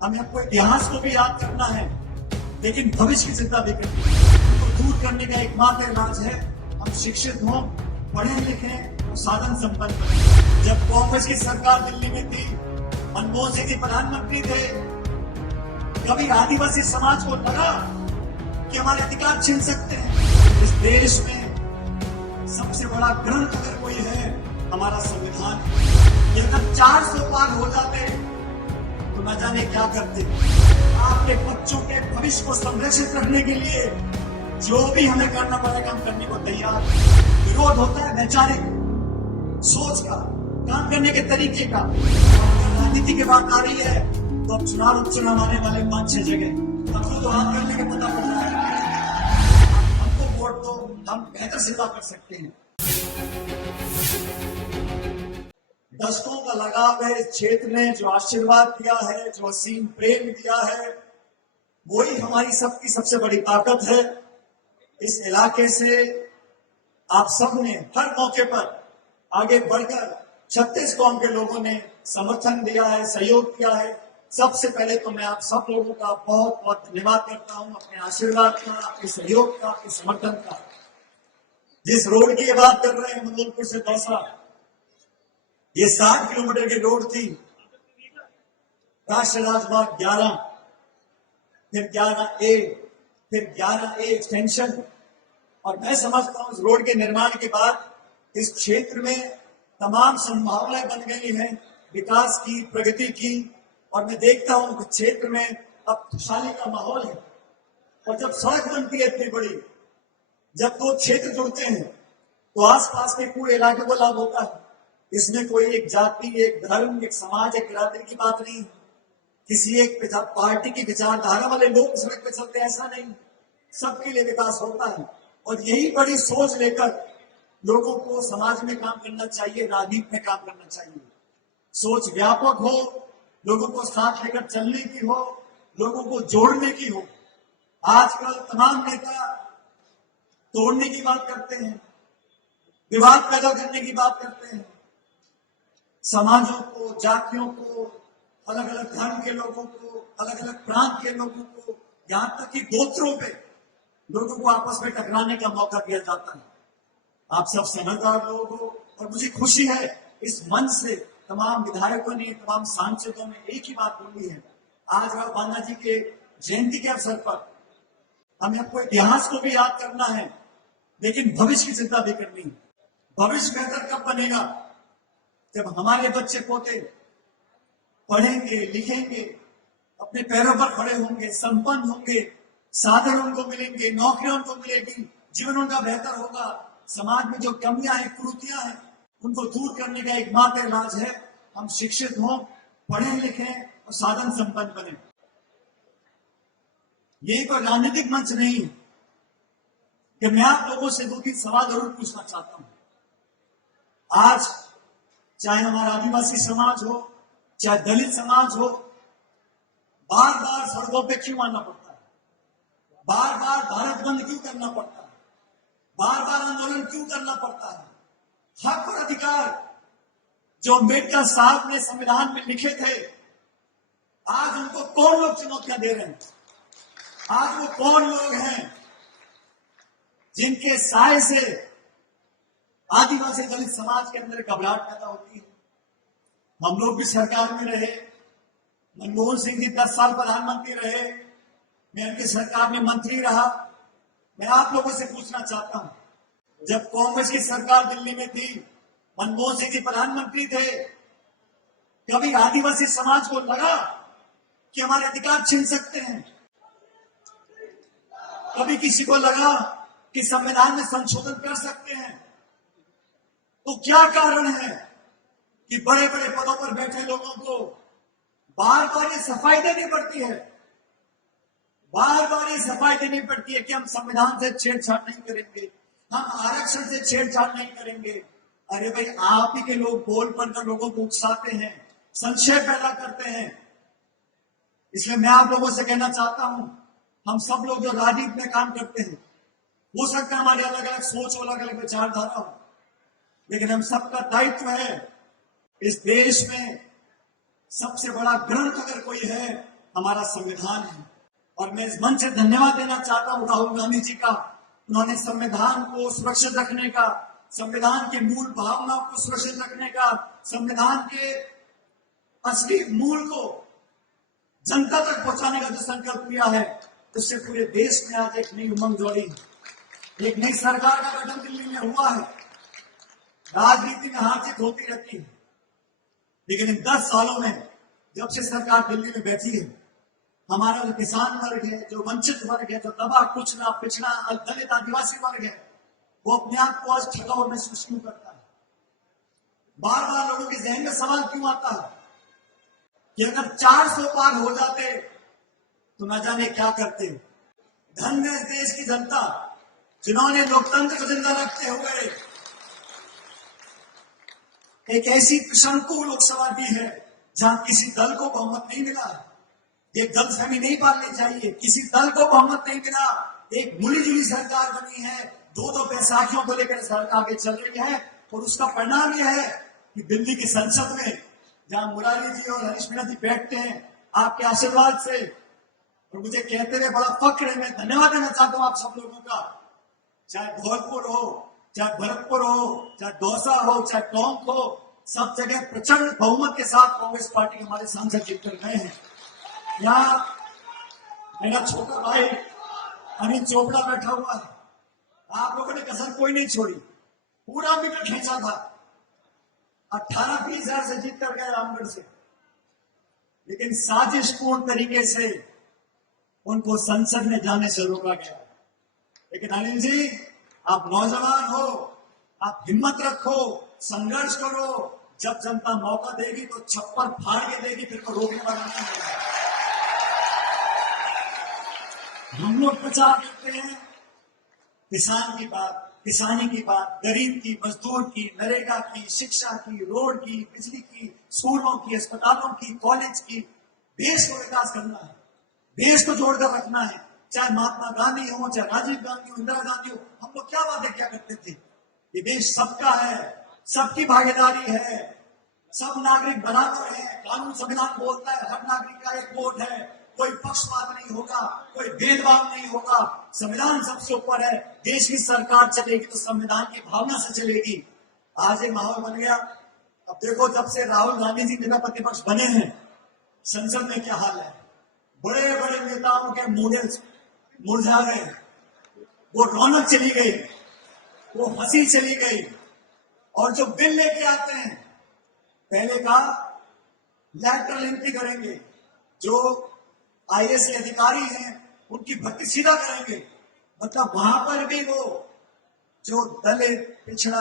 हमें अपने इतिहास को भी याद करना है, लेकिन भविष्य की चिंता भी करनी है। तो दूर करने का एकमात्र इलाज है हम शिक्षित हों, पढ़े लिखे और साधन संपन्न बने। जब कांग्रेस की सरकार दिल्ली में थी, मनमोहन सिंह जी प्रधानमंत्री थे, कभी आदिवासी समाज को लगा कि हमारे अधिकार छीन सकते हैं? इस देश में सबसे बड़ा ग्रंथ अगर कोई है, हमारा संविधान है। ये अगर 400 पार हो जाते तो न जाने क्या करते। आपके बच्चों के भविष्य को संरक्षित करने के लिए जो भी हमें करना पड़ेगा हम करने को तैयार हैं। विरोध होता है वैचारिक सोच का, काम करने के तरीके का। राजनीति की बात आ रही है तो अब चुनाव उपचुनाव आने वाले 5-6 जगह अब तो हाथ करने के पता पड़ रहा है। हमको वोट दो, हम बेहतर सेवा कर सकते हैं। दशकों का लगाव है इस क्षेत्र ने, जो आशीर्वाद दिया है, जो असीम प्रेम दिया है, वही हमारी सबकी सबसे बड़ी ताकत है। इस इलाके से आप सब ने हर मौके पर आगे बढ़कर 36 कौम के लोगों ने समर्थन दिया है, सहयोग किया है। सबसे पहले तो मैं आप सब लोगों का बहुत बहुत धन्यवाद करता हूं, अपने आशीर्वाद का, अपने सहयोग का, अपने समर्थन का। जिस रोड की बात कर रहे हैं मंगोलपुर से दौसा, ये 60 किलोमीटर की रोड थी। राष्ट्रीय राजमार्ग 11, फिर 11A, फिर 11A एक्सटेंशन। और मैं समझता हूं इस रोड के निर्माण के बाद इस क्षेत्र में तमाम संभावनाएं बन गई हैं विकास की, प्रगति की। और मैं देखता हूं कि क्षेत्र में अब खुशहाली का माहौल है। और जब सड़क बनती है इतनी बड़ी, जब दो क्षेत्र जुड़ते हैं तो आसपास के पूरे इलाके को लाभ होता है। इसमें कोई एक जाति, एक धर्म, एक समाज, एक बिरादरी की बात नहीं, किसी एक पार्टी की विचारधारा वाले लोग सड़क पे चलते, ऐसा नहीं। सबके लिए विकास होता है। और यही बड़ी सोच लेकर लोगों को समाज में काम करना चाहिए, राजनीति में काम करना चाहिए। सोच व्यापक हो, लोगों को साथ लेकर चलने की हो, लोगों को जोड़ने की हो। आजकल तमाम नेता तोड़ने की बात करते हैं, विवाद पैदा करने की बात करते हैं। समाजों को, जातियों को, अलग अलग धर्म के लोगों को, अलग अलग प्रांत के लोगों को, यहां तक कि गोत्रों पे लोगों को आपस में टकराने का मौका दिया जाता है। आप सब समझदार लोग हो और मुझे खुशी है इस मंच से तमाम विधायकों ने, तमाम सांसदों ने एक ही बात बोली है। आज राव बांदा जी के जयंती के अवसर पर हमें अपने इतिहास को भी याद करना है, लेकिन भविष्य की चिंता भी करनी है। भविष्य बेहतर कब बनेगा? जब हमारे बच्चे पोते पढ़ेंगे, लिखेंगे, अपने पैरों पर खड़े होंगे, संपन्न होंगे, साधन उनको मिलेंगे, नौकरियां उनको मिलेगी, जीवन उनका बेहतर होगा। समाज में जो कमियां हैं, कुरीतियां हैं, उनको दूर करने का एकमात्र इलाज है हम शिक्षित हों, पढ़े लिखें और साधन संपन्न बने। यही कोई राजनीतिक मंच नहीं है कि मैं आप लोगों से 2-3 सवाल जरूर पूछना चाहता हूं। आज चाहे हमारा आदिवासी समाज हो, चाहे दलित समाज हो, बार बार सड़कों पे क्यों आना पड़ता है? बार बार भारत बंद क्यों करना पड़ता है? बार बार आंदोलन क्यों करना पड़ता है? हक और अधिकार जो अम्बेडकर साहब ने संविधान में लिखे थे, आज उनको कौन लोग चुनौतियां दे रहे हैं? आज वो कौन लोग हैं जिनके साय से आदिवासी दलित समाज के अंदर घबराहट पैदा होती है? हम लोग भी सरकार में रहे, मनमोहन सिंह जी 10 साल प्रधानमंत्री रहे, मैं उनकी सरकार में मंत्री रहा। मैं आप लोगों से पूछना चाहता हूं, जब कांग्रेस की सरकार दिल्ली में थी, मनमोहन सिंह जी प्रधानमंत्री थे, कभी आदिवासी समाज को लगा कि हमारे अधिकार छीन सकते हैं? कभी किसी को लगा कि संविधान में संशोधन कर सकते हैं? तो क्या कारण है कि बड़े बड़े पदों पर बैठे लोगों को बार बार ये सफाई देनी पड़ती है, बार बार ये सफाई देनी पड़ती है कि हम संविधान से छेड़छाड़ नहीं करेंगे, हम आरक्षण से छेड़छाड़ नहीं करेंगे? अरे भाई, आप ही के लोग बोल पढ़कर लोगों को उकसाते हैं, संशय पैदा करते हैं। इसलिए मैं आप लोगों से कहना चाहता हूं, हम सब लोग जो राजनीति में काम करते हैं, हो सकता है हमारी अलग अलग सोच हो, अलग अलग विचारधारा हो, लेकिन हम सबका दायित्व है इस देश में सबसे बड़ा ग्रंथ अगर कोई है, हमारा संविधान है। और मैं इस मंच से धन्यवाद देना चाहता हूं राहुल गांधी जी का। उन्होंने संविधान को सुरक्षित रखने का, संविधान के मूल भावनाओं को सुरक्षित रखने का, संविधान के असली मूल को जनता तक पहुंचाने का जो संकल्प लिया है, उससे पूरे देश में आज एक नई उमंग जोड़ी, एक नई सरकार का गठन दिल्ली में हुआ है। राजनीति में हार जीत होती रहती है, लेकिन इन 10 सालों में जब से सरकार दिल्ली में बैठी है, हमारा जो किसान वर्ग है, जो वंचित वर्ग है, जो दबा कुचला पिछड़ा दलित आदिवासी वर्ग है, वो अपने आप को आज ठगा और महसूस क्यों करता है? बार बार लोगों के जहन में सवाल क्यों आता है कि अगर 400 पार हो जाते तो न जाने क्या करते। धन्य इस देश की जनता जिन्होंने लोकतंत्र को जिंदा रखते हुए एक ऐसी त्रिशंकु लोकसभा दी है जहां किसी दल को बहुमत नहीं मिला। ये गलतफहमी नहीं पालनी चाहिए, किसी दल को बहुमत नहीं मिला। एक मिली जुली सरकार बनी है, दो बैसाखियों को लेकर सरकार आगे चल रही है, और उसका परिणाम यह है कि दिल्ली की संसद में जहां मुरारी जी और हरीश मीणा जी बैठते हैं, आपके आशीर्वाद से, और मुझे कहते हुए बड़ा फक्र है, मैं धन्यवाद देना चाहता हूं आप सब लोगों का। चाहे धौलपुर हो, चाहे भरतपुर हो, चाहे दौसा हो, चाहे टोंक हो, सब जगह प्रचंड बहुमत के साथ कांग्रेस पार्टी के हमारे सांसद जीत कर गए हैं। यहाँ मेरा छोटा भाई अनिल चोपड़ा बैठा हुआ है। आप लोगों ने कसर कोई नहीं छोड़ी, पूरा मीटर खींचा था। 18-20 हजार से जीत कर गए रामगढ़ से, लेकिन साजिशपूर्ण तरीके से उनको संसद में जाने से रोका गया। लेकिन अनिल जी, आप नौजवान हो, आप हिम्मत रखो, संघर्ष करो। जब जनता मौका देगी तो छप्पर फाड़ के देगी, फिर को रोकने वाला नहीं होगा। हम लोग प्रचार करते हैं किसान की बात, किसानी की बात, गरीब की, मजदूर की, नरेगा की, शिक्षा की, रोड की, बिजली की, स्कूलों की, अस्पतालों की, कॉलेज की। देश को विकास करना है, देश को जोड़कर रखना है। चाहे महात्मा गांधी हो, चाहे राजीव गांधी हो, इंदिरा गांधी हो, हम लोग क्या वादे क्या करते थे? ये देश सबका है, सबकी भागीदारी है, सब नागरिक बराबर है, कानून संविधान बोलता है हर नागरिक का एक वोट है, कोई पक्षपात नहीं होगा, कोई भेदभाव नहीं होगा, संविधान सबसे ऊपर है। देश की सरकार चलेगी तो संविधान की भावना से चलेगी। आज ये माहौल बन गया। अब देखो, जब से राहुल गांधी जी नेता प्रतिपक्ष बने हैं, संसद में क्या हाल है। बड़े बड़े नेताओं के मूड मुरझा गए, वो रौनक चली गई, वो हंसी चली गई। और जो बिल लेके आते हैं, पहले कहा लैटरल एंट्री करेंगे, जो आईएएस के अधिकारी हैं उनकी भर्ती सीधा करेंगे। मतलब वहां पर भी वो जो दलित, पिछड़ा,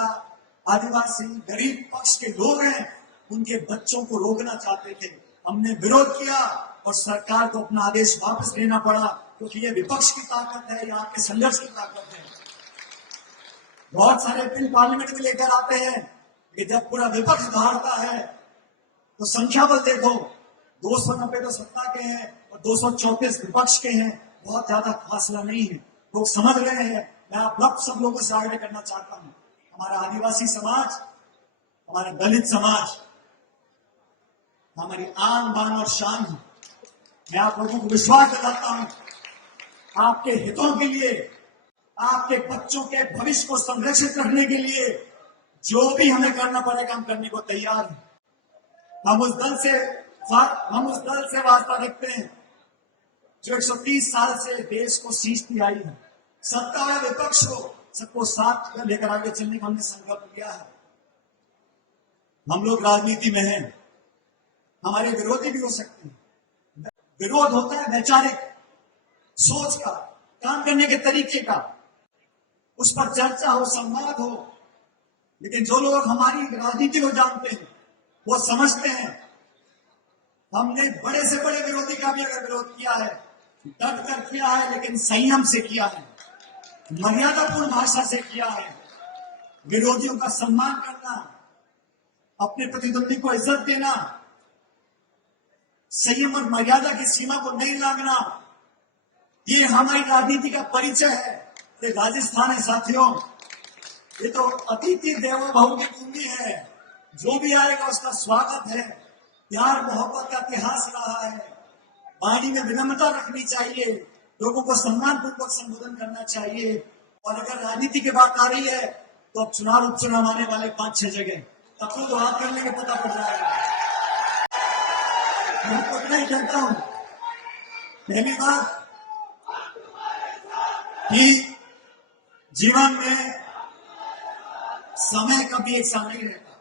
आदिवासी, गरीब पक्ष के लोग हैं, उनके बच्चों को रोकना चाहते थे। हमने विरोध किया और सरकार को अपना आदेश वापस लेना पड़ा, क्योंकि ये विपक्ष की ताकत है, यहाँ के संघर्ष की ताकत है। बहुत सारे बिल पार्लियामेंट में लेकर आते हैं कि जब पूरा विपक्ष दहाड़ता है तो संख्या बल देखो, 290 तो सत्ता के हैं और 234 विपक्ष के हैं। बहुत ज्यादा फासला नहीं है, लोग समझ रहे हैं। मैं आप सब लोगों से आग्रह करना चाहता हूं, हमारा आदिवासी समाज, हमारा दलित समाज हमारी आन बान और शान है। मैं आप लोगों को विश्वास दिलाता हूं, आपके हितों के लिए, आपके बच्चों के भविष्य को संरक्षित रखने के लिए जो भी हमें करना पड़ेगा, हम करने को तैयार हैं। हम उस दल से वास्ता रखते हैं जो 130 साल से देश को सींचती आई है। सत्ता या विपक्ष हो, सबको साथ लेकर आगे चलने का हमने संकल्प लिया है। हम लोग राजनीति में हैं, हमारे विरोधी भी हो सकते हैं। विरोध होता है वैचारिक सोच का, काम करने के तरीके का, उस पर चर्चा हो, संवाद हो। लेकिन जो लोग हमारी राजनीति को जानते हैं वो समझते हैं हमने बड़े से बड़े विरोधी का भी अगर विरोध किया है, डट कर किया है, लेकिन संयम से किया है, मर्यादापूर्ण भाषा से किया है। विरोधियों का सम्मान करना, अपने प्रतिद्वंदी को इज्जत देना, संयम और मर्यादा की सीमा को नहीं लांघना, ये हमारी राजनीति का परिचय है। ये राजस्थान है साथियों, ये तो अतिथि देवो भव की भूमि है। जो भी आएगा उसका स्वागत है। प्यार मोहब्बत का इतिहास रहा है। वाणी में विनम्रता रखनी चाहिए, लोगों को सम्मानपूर्वक संबोधन करना चाहिए। और अगर राजनीति की बात आ रही है तो अब चुनाव उपचुनाव आने वाले 5-6 जगह, तब तो हाथ करने के पता पड़ जाएगा। मैं तो इतना ही कहता हूं, पहली बात कि जीवन में समय कभी एक साथ नहीं रहता,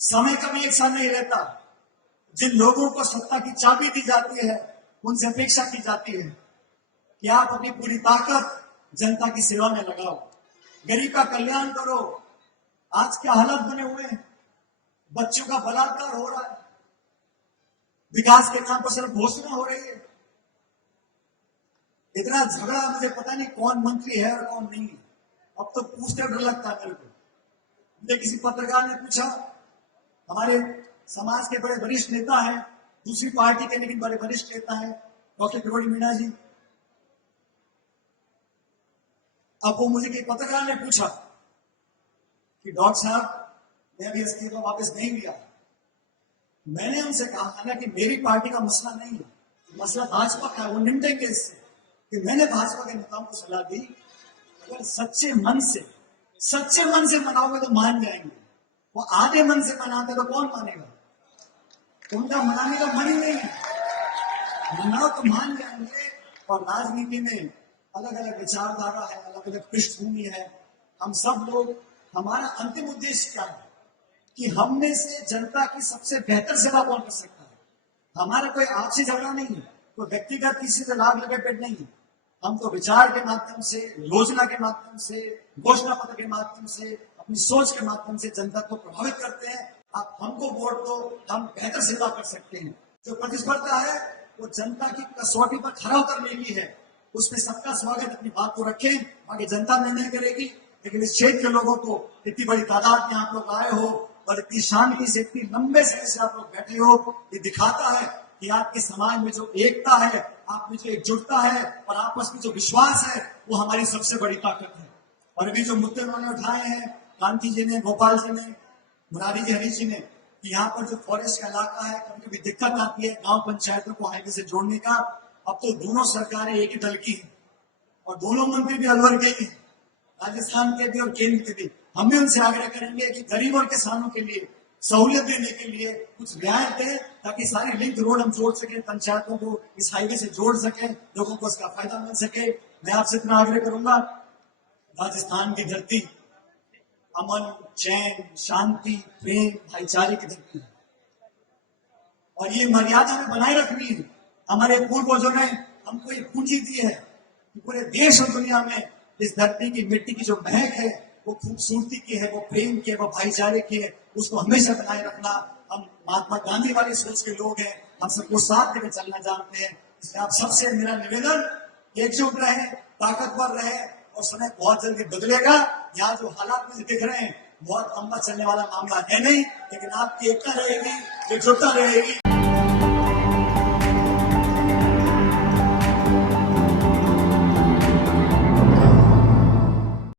समय कभी एक साथ नहीं रहता। जिन लोगों को सत्ता की चाबी दी जाती है उनसे अपेक्षा की जाती है कि आप अपनी पूरी ताकत जनता की सेवा में लगाओ, गरीब का कल्याण करो। आज क्या हालत बने हुए हैं, बच्चों का बलात्कार हो रहा है, विकास के काम पर सिर्फ घोषणा हो रही है। इतना झगड़ा, मुझे पता नहीं कौन मंत्री है और कौन नहीं है। अब तो पूछते डर लगता है मेरे को। मुझे किसी पत्रकार ने पूछा, हमारे समाज के बड़े वरिष्ठ नेता हैं, दूसरी पार्टी के लेकिन बड़े वरिष्ठ नेता हैं, डॉक्टर किरोड़ी मीणा जी। अब वो मुझे एक पत्रकार ने पूछा कि डॉक्टर साहब, मैं अभी इस्तीफा वापस नहीं लिया। मैंने उनसे कहा ना कि मेरी पार्टी का मसला नहीं है, मसला भाजपा का है। वो निपटेंगे इससे। कि मैंने भाजपा के नेताओं को सलाह दी, अगर सच्चे मन से मनाओगे तो मान जाएंगे। वो आधे मन से मनाते तो कौन मानेगा? उनका मनाने का मन ही नहीं है। मनाओ तो मान जाएंगे। और राजनीति में अलग अलग विचारधारा है, अलग अलग पृष्ठभूमि है। हम सब लोग, हमारा अंतिम उद्देश्य क्या है कि हमने से जनता की सबसे बेहतर सेवा कौन कर सकता है। हमारा कोई आपसी झगड़ा नहीं है, कोई व्यक्तिगत किसी से लाभ लगे पेट नहीं है। हम तो विचार के माध्यम से, योजना के माध्यम से, घोषणा पत्र के माध्यम से, अपनी सोच के माध्यम से जनता को प्रभावित करते हैं। आप हमको वोट दो, हम बेहतर सेवा कर सकते हैं। जो प्रतिस्पर्धा है वो जनता की कसौटी पर खरा उतरने की है। उसमें सबका स्वागत, अपनी बात को रखें, आगे जनता निर्णय करेगी। लेकिन इस क्षेत्र के लोगों को, इतनी बड़ी तादाद में आप लोग आए हो और इतनी शांति से, इतनी लंबे समय से आप लोग बैठे हो, ये दिखाता है कि आपके समाज में जो एकता है, आप में जो एकजुटता है और आपस में जो विश्वास है, वो हमारी सबसे बड़ी ताकत है। और अभी जो मुद्दे उन्होंने उठाए हैं, कांति जी ने, गोपाल जी ने, मुरारी जी, हरीश जी ने, कि यहाँ पर जो फॉरेस्ट का इलाका है, कभी कभी दिक्कत आती है गांव पंचायतों को हाईवे से जोड़ने का। अब तो दोनों सरकारें एक ही दल की हैं और दोनों मंत्री भी अलवर के ही हैं, राजस्थान के भी और केंद्र के भी। हम भी उनसे आग्रह करेंगे कि गरीब और किसानों के लिए सहूलियत देने के लिए कुछ रियायत दें, ताकि सारी लिंक रोड हम जोड़ सके, पंचायतों को इस हाईवे से जोड़ सके, लोगों को इसका फायदा मिल सके। मैं आपसे इतना आग्रह करूंगा, राजस्थान की धरती अमन, चैन, शांति, प्रेम, भाईचारे की धरती है और ये मर्यादा हमें बनाए रखनी है। हमारे पूर्वजों ने हमको एक पूंजी दी है कि पूरे देश और दुनिया में इस धरती की मिट्टी की जो महक है, वो खूबसूरती की है, वो प्रेम की है, वो भाईचारे की है। उसको हमेशा बनाए रखना। हम महात्मा गांधी वाली सोच के लोग हैं, हम सबको साथ लेकर चलना जानते हैं। इसलिए आप सबसे मेरा निवेदन, एकजुट रहे, ताकतवर रहे और समय बहुत जल्दी बदलेगा। यहाँ जो हालात मुझे दिख रहे हैं, बहुत लंबा चलने वाला मामला है नहीं, लेकिन आपकी एकता रहेगी, एकजुटता रहेगी।